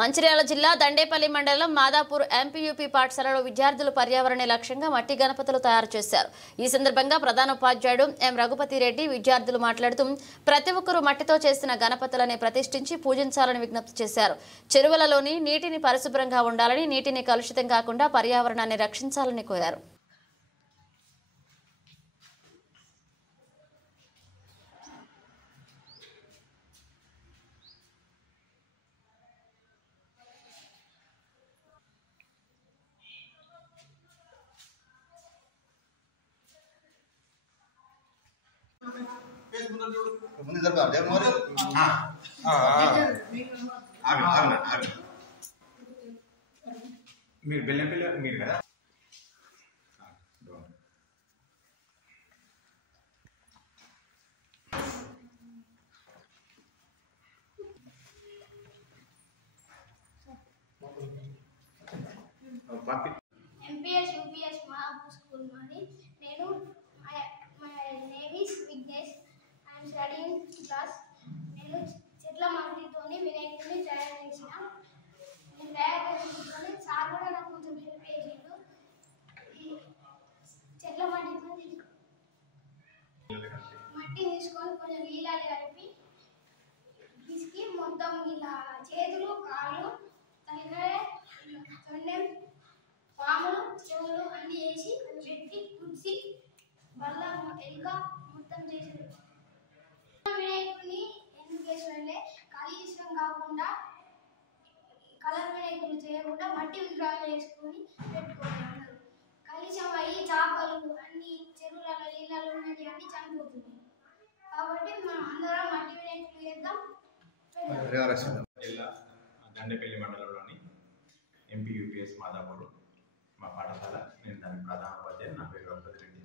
మంచిర్యాల జిల్లా దండేపల్లి మండలం మాదాపూర్ ఎంపీయూపీ పాఠశాలలో విద్యార్థులు పర్యావరణ లక్ష్యంగా మట్టి గణపతులు తయారు చేశారు. ఈ సందర్భంగా ప్రధాన ఉపాధ్యాయుడు ఎం రఘుపతి రెడ్డి విద్యార్థులు మాట్లాడుతూ ప్రతి ఒక్కరూ మట్టితో చేసిన గణపతులని ప్రతిష్ఠించి పూజించాలని విజ్ఞప్తి చేశారు. చెరువులలోని నీటిని పరిశుభ్రంగా ఉండాలని, నీటిని కలుషితం కాకుండా పర్యావరణాన్ని రక్షించాలని కోరారు. మీరు బెల్లంపల్లి మీరు కదా ఎంపీఎస్ యూపీఎస్ మాదాపూర్ స్కూల్ మాది. నేను my name is Vignesh. I'm studying class. నేను చెట్ల మట్టితోని వినాయకుడిని తయారు చేసిన. నేను తయారు చేసుకుంటే సార్ కూడా నాకు కొంచెం హెల్ప్ చేసిండు. ఈ చెట్ల మట్టి తీసుకొని కొంచెం నీళ్ళని కలిపి పిసికి మొత్తం ఇలా చేతులు, కాళ్ళు, తలకాయ, తొండెం, పాములు, చెవులు అన్ని వేసి పెట్టి కుర్చీ బల్ల ఎలుక మొత్తం చేసారు. వినాయకుడిని ఎందుకు చేసారంటే కాలుష్యం కాకుండా కలర్ వినాయకులు చేయకుండా మట్టి విగ్రహాలు వేసుకొని పెట్టుకోవాలి. కాలుష్యం అయ్యి చేపలు అన్ని చెరువులలో నీళ్ళలో ఉన్నవి అన్ని చనిపోతున్నాయి. కాబట్టి మనం అందరం మట్టి వినాయకులు చేద్దాం. జిల్లా దండేపల్లి మండలంలోని ఎంపీ యూపీఎస్ మాదాపూర్ మా పాఠశాల. నేను దాని ప్రధాన ఉపాధ్యాయుడు. నా పేరు రఘుపతి రెడ్డి.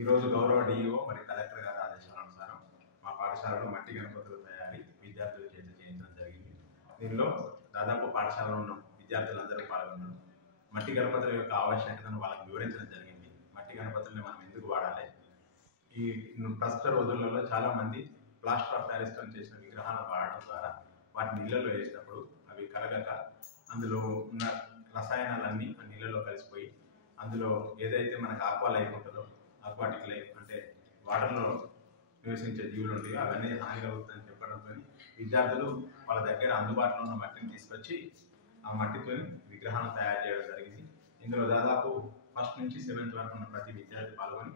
ఈరోజు గౌరవ డిఈఓ మరియు కలెక్టర్ గారి ఆదేశానుసారం మా పాఠశాలలో మట్టి గణపతుల తయారీ విద్యార్థుల చేత చేయించడం జరిగింది. దీనిలో దాదాపు పాఠశాలలో ఉన్న విద్యార్థులందరూ పాల్గొన్నారు. మట్టి గణపతుల యొక్క ఆవశ్యకతను వాళ్ళకి వివరించడం జరిగింది. మట్టి గణపతుల్ని మనం ఎందుకు వాడాలి, ఈ ప్రస్తుత రోజులలో చాలామంది ప్లాస్టర్ ఆఫ్ ప్యారిస్తో చేసిన విగ్రహాలను వాడడం ద్వారా వాటిని నీళ్ళలో వేసినప్పుడు అవి కరగక అందులో ఉన్న రసాయనాలన్నీ ఆ నీళ్ళలో కలిసిపోయి అందులో ఏదైతే మనకు ఆక్వా లైఫ్ ఉంటుందో, ఆక్వాటిక్ లైఫ్ అంటే వాటర్లో నివసించే జీవులు ఉంటాయో అవన్నీ హాని కలుగుతుందని చెప్పడంతో విద్యార్థులు వాళ్ళ దగ్గర అందుబాటులో ఉన్న మట్టిని తీసుకొచ్చి ఆ మట్టితో విగ్రహాలను తయారు చేయడం జరిగింది. ఇందులో దాదాపు 1st నుంచి 7th వరకు ఉన్న ప్రతి విద్యార్థి పాల్గొని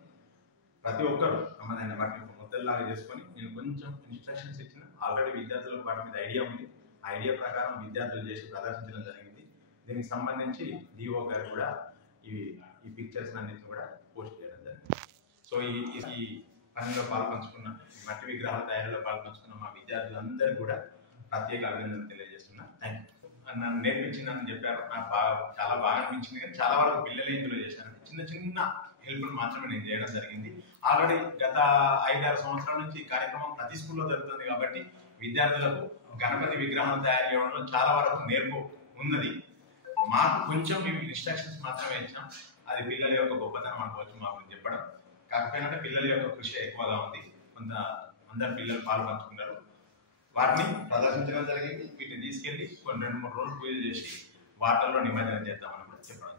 ప్రతి ఒక్కరు తమదైన వాటిని ముద్దల్లాగా చేసుకొని నేను కొంచెం ఇన్స్ట్రక్షన్స్ ఇచ్చిన. ఆల్రెడీ విద్యార్థులకు వాటి మీద ఐడియా ఉంది. ఆ ఐడియా ప్రకారం విద్యార్థులు చేసి ప్రదర్శించడం జరిగింది. దీనికి సంబంధించి డిఓ గారు కూడా ఈ పిక్చర్స్ అన్నింటిని కూడా పోస్ట్ చేయడం జరిగింది. సో ఈ పనిలో పాల్పంచుకున్న, మట్టి విగ్రహాల తయారీలో పాల్పంచుకున్న మా విద్యార్థులందరూ కూడా ప్రత్యేక అభినందనలు తెలియజేస్తున్నా. Thank you. నన్ను నేర్పించిందని చెప్పారు. నాకు చాలా బాగా అనిపించింది. కానీ చాలా వరకు పిల్లలే ఇందులో చేశారు. చిన్న చిన్న హెల్ప్లు మాత్రమే నేను చేయడం జరిగింది. ఆల్రెడీ గత 5-6 సంవత్సరాల నుంచి ఈ కార్యక్రమం ప్రతి స్కూల్లో జరుగుతుంది కాబట్టి విద్యార్థులకు గణపతి విగ్రహం తయారు చేయడంలో చాలా వరకు నేర్పు ఉన్నది. మాకు కొంచెం మేము ఇన్స్ట్రక్షన్స్ మాత్రమే ఇచ్చాం. అది పిల్లల యొక్క గొప్పతనం అనుకోవచ్చు మాకు చెప్పడం. కాకపోయినా పిల్లల యొక్క కృషి ఎక్కువగా ఉంది. అందరు పిల్లలు పాల్పంచుకున్నారు. వాటిని ప్రదర్శించడం జరిగింది. వీటిని తీసుకెళ్ళి 2-3 రోజులు పూజ చేసి వాటర్లో నిమజ్జనం చేద్దామని కూడా చెప్పడం.